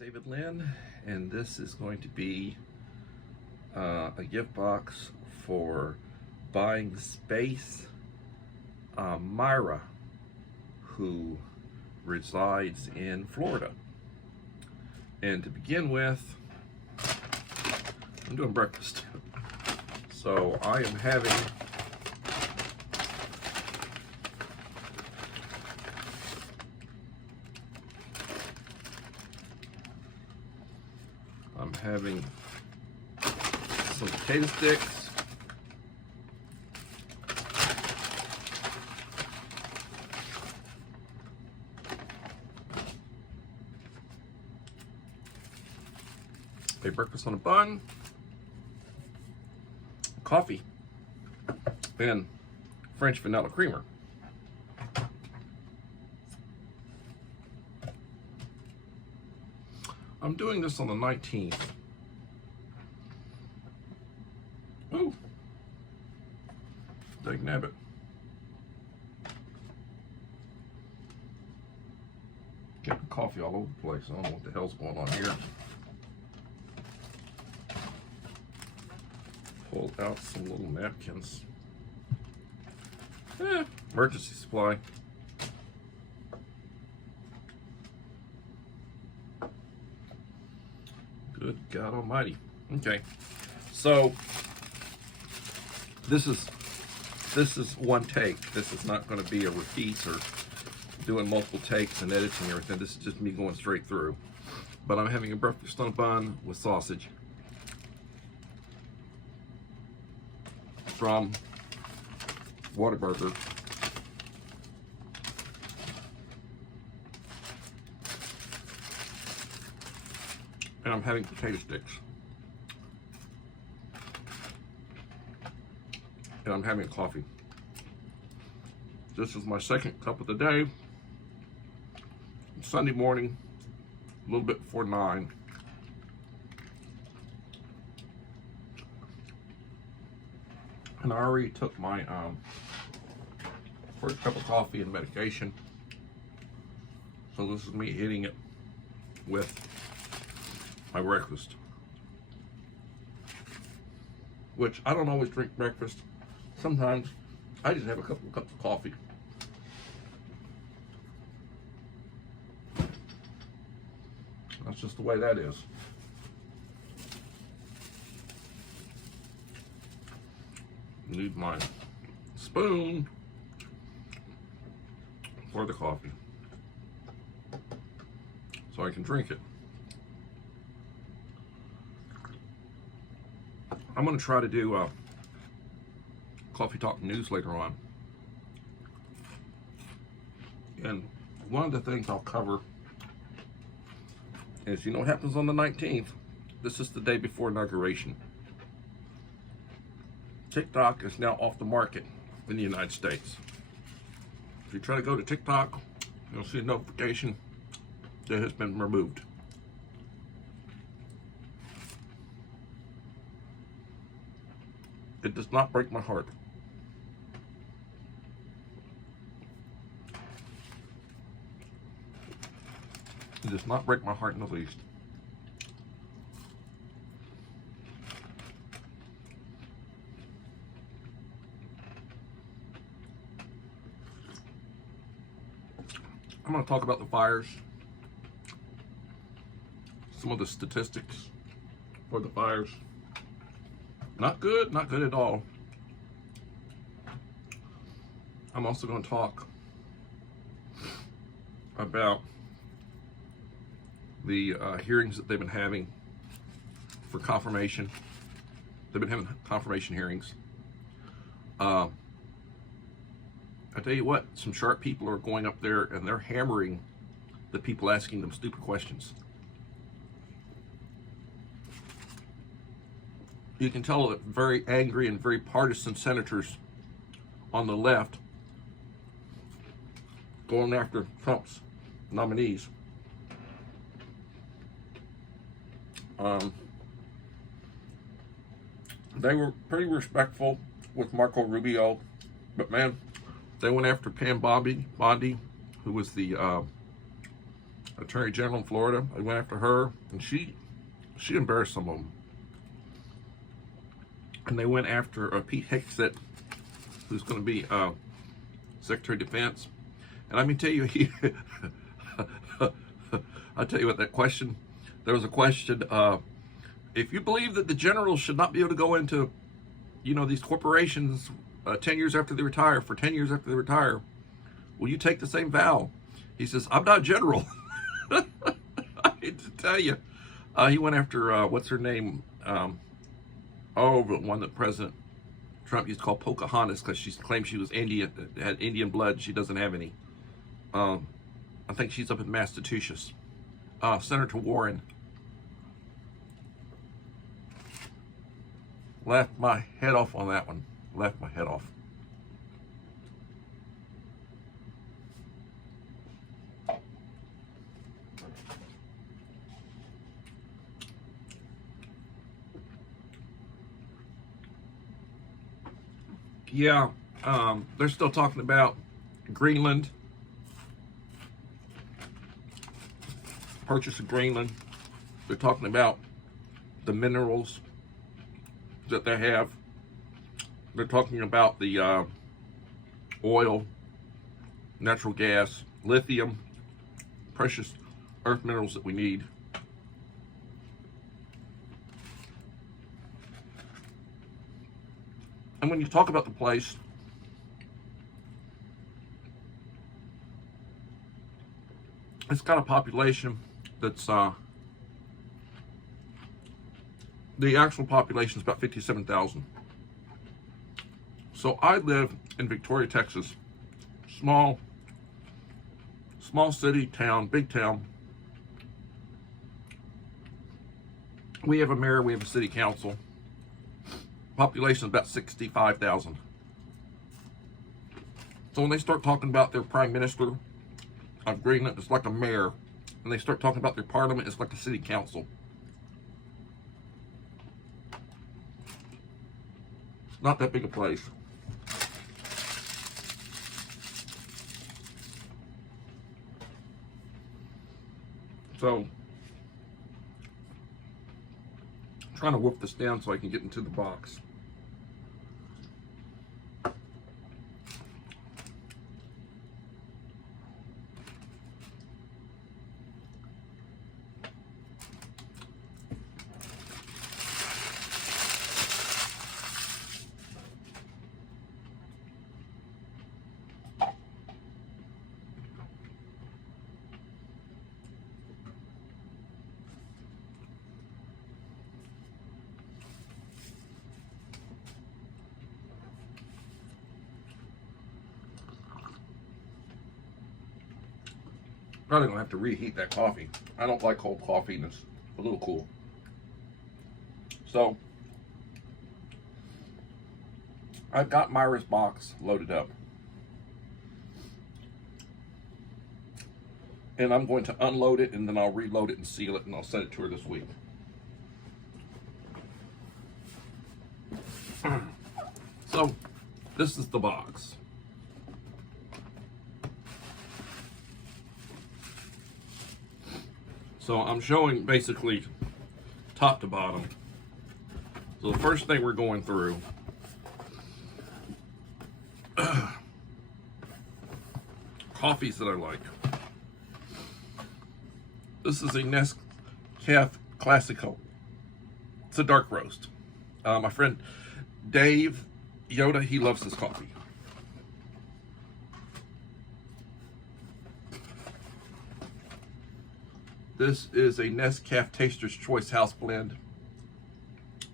David Lynn, and this is going to be a gift box for Buying Space, Myra, who resides in Florida. And to begin with, I'm doing breakfast. So I am having some potato sticks, a breakfast on a bun, coffee, and French vanilla creamer. I'm doing this on the 19th. Ooh, dag nabbit. Getting coffee all over the place. I don't know what the hell's going on here. Pulled out some little napkins. Emergency supply. Good God Almighty. Okay, so this is one take. This is not going to be a repeat or doing multiple takes and editing and everything. This is just me going straight through. But I'm having a breakfast on a bun with sausage from Whataburger. And I'm having potato sticks. And I'm having coffee. This is my second cup of the day. Sunday morning, a little bit before 9. And I already took my first cup of coffee and medication. So this is me hitting it with my breakfast, which I don't always drink breakfast. Sometimes I just have a couple of cups of coffee. That's just the way that is. Need my spoon for the coffee so I can drink it. I'm going to try to do Coffee Talk News later on. And one of the things I'll cover is, you know what happens on the 19th? This is the day before inauguration. TikTok is now off the market in the United States. If you try to go to TikTok, you'll see a notification that it has been removed. It does not break my heart. It does not break my heart in the least. I'm going to talk about the fires, some of the statistics for the fires. Not good at all. I'm also going to talk about the hearings that they've been having for confirmation. They've been having confirmation hearings. I tell you what, some sharp people are going up there and they're hammering the people asking them stupid questions. You can tell that very angry and very partisan senators on the left going after Trump's nominees. They were pretty respectful with Marco Rubio, but man, they went after Pam Bondi, who was the Attorney General in Florida. They went after her, and she embarrassed some of them. And they went after Pete Hegseth, who's going to be Secretary of Defense. And let me tell you, I'll tell you what, that question, there was a question, if you believe that the generals should not be able to go into, these corporations 10 years after they retire, for 10 years after they retire, will you take the same vow? He says, I'm not a general. I hate to tell you. He went after, what's her name? The one that President Trump used to call Pocahontas, because she claimed she was Indian, had Indian blood. She doesn't have any. I think she's up in Massachusetts. Senator Warren. Laughed my head off on that one. Laughed my head off. Yeah, they're still talking about Greenland. Purchase of Greenland. They're talking about the minerals that they have. They're talking about the oil, natural gas, lithium, precious earth minerals that we need. And when you talk about the place, it's got a population that's, the actual population is about 57,000. So I live in Victoria, Texas. Small city, town, big town. We have a mayor, we have a city council. Population is about 65,000. So when they start talking about their prime minister of Greenland, it's like a mayor. When they start talking about their parliament, it's like a city council. It's not that big a place. So, I'm trying to wolf this down so I can get into the box. Probably gonna have to reheat that coffee. I don't like cold coffee, and it's a little cool. So, I've got Myra's box loaded up. And I'm going to unload it, and then I'll reload it and seal it, and I'll send it to her this week. So, this is the box. So I'm showing basically top to bottom. So the first thing we're going through, coffees that I like. This is a Nescafé Classico. It's a dark roast. My friend Dave Yoda, he loves this coffee. This is a Nescafé Taster's Choice House Blend.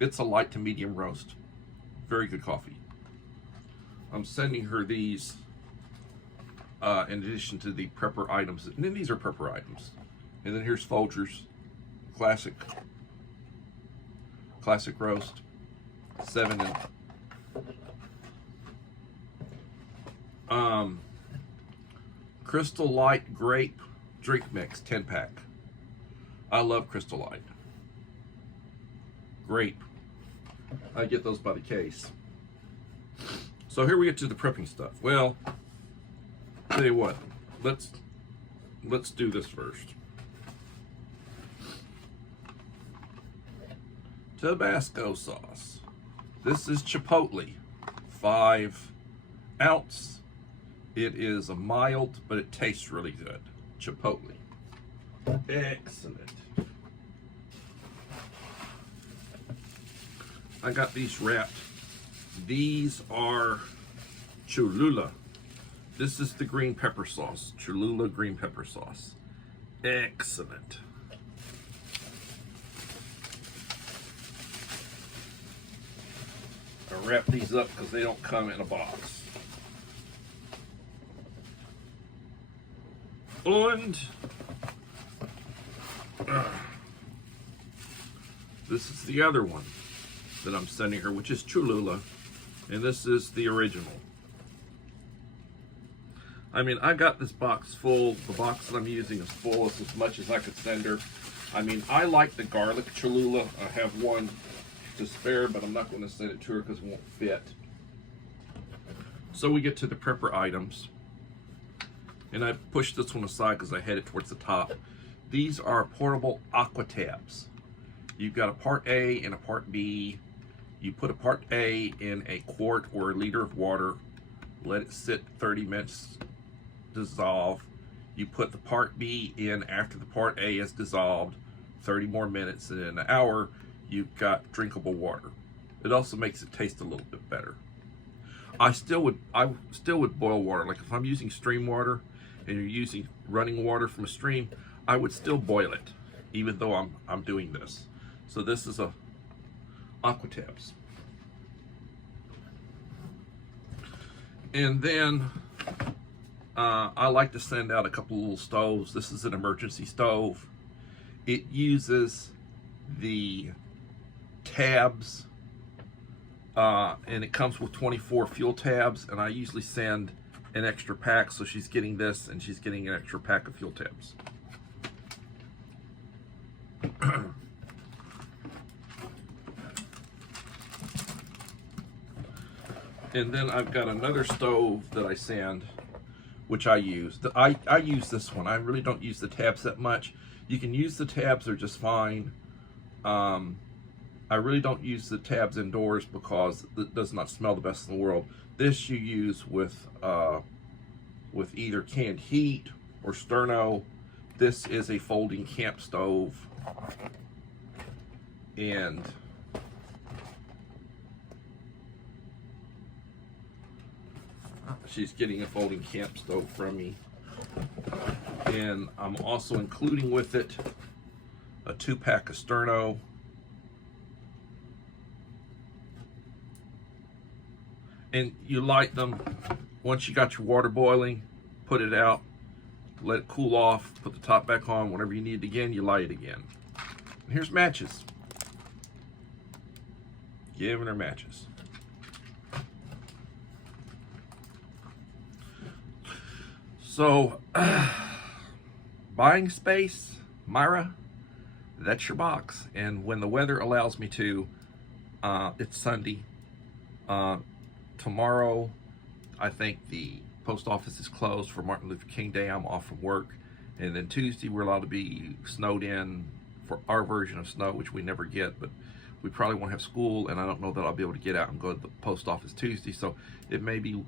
It's a light to medium roast. Very good coffee. I'm sending her these in addition to the prepper items. And then these are prepper items. And then here's Folgers Classic Roast 7 and Crystal Light Grape Drink Mix 10-pack. I love Crystal Light. Grape. I get those by the case. So here we get to the prepping stuff. Well, tell you what, let's do this first. Tabasco sauce. This is Chipotle, 5 ounce. It is a mild, but it tastes really good. Chipotle. Excellent. I got these wrapped. These are Cholula. This is the green pepper sauce. Cholula green pepper sauce. Excellent. I wrap these up because they don't come in a box. And this is the other one that I'm sending her, which is Cholula, and this is the original. I mean, I got this box full. The box that I'm using is full. It's as much as I could send her. I mean, I like the garlic Cholula. I have one to spare, but I'm not going to send it to her because it won't fit. So we get to the prepper items. And I pushed this one aside because I had it towards the top. These are portable aqua tabs. You've got a part A and a part B. You put a part A in a quart or a liter of water. Let it sit 30 minutes, dissolve. You put the part B in after the part A is dissolved, 30 more minutes, and in an hour, you've got drinkable water. It also makes it taste a little bit better. I still would boil water. Like if I'm using stream water and you're using running water from a stream, I would still boil it, even though I'm doing this. So this is a aqua tabs. And then I like to send out a couple little stoves. This is an emergency stove. It uses the tabs, and it comes with 24 fuel tabs, and I usually send an extra pack, so she's getting this and she's getting an extra pack of fuel tabs. And then I've got another stove that I send, which I use. I use this one. I really don't use the tabs that much. You can use the tabs, they're just fine. I really don't use the tabs indoors because it does not smell the best in the world. This you use with either canned heat or sterno. This is a folding camp stove. And she's getting a folding camp stove from me. And I'm also including with it a 2-pack of sterno. And you light them. Once you got your water boiling, put it out, let it cool off, put the top back on. Whenever you need it again, you light it again. And here's matches. Giving her matches. So, buying space, Myra, that's your box. And when the weather allows me to, it's Sunday. Tomorrow, I think the post office is closed for Martin Luther King Day. I'm off from work. And then Tuesday, we're allowed to be snowed in for our version of snow, which we never get, but we probably won't have school, and I don't know that I'll be able to get out and go to the post office Tuesday. So it may be,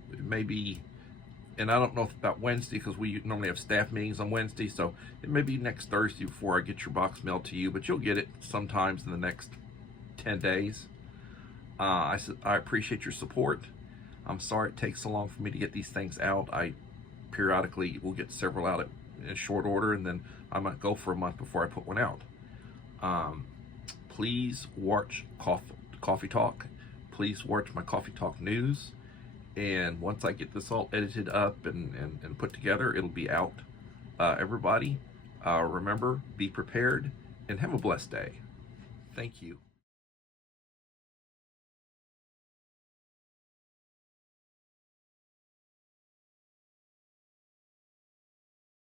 and I don't know about Wednesday because we normally have staff meetings on Wednesday. So it may be next Thursday before I get your box mailed to you, but you'll get it sometimes in the next 10 days. I appreciate your support. I'm sorry it takes so long for me to get these things out. I periodically will get several out in short order, and then I might go for a month before I put one out. Please watch Coffee Talk. Please watch my Coffee Talk news. And once I get this all edited up and put together, it'll be out. Everybody, remember, be prepared, and have a blessed day. Thank you.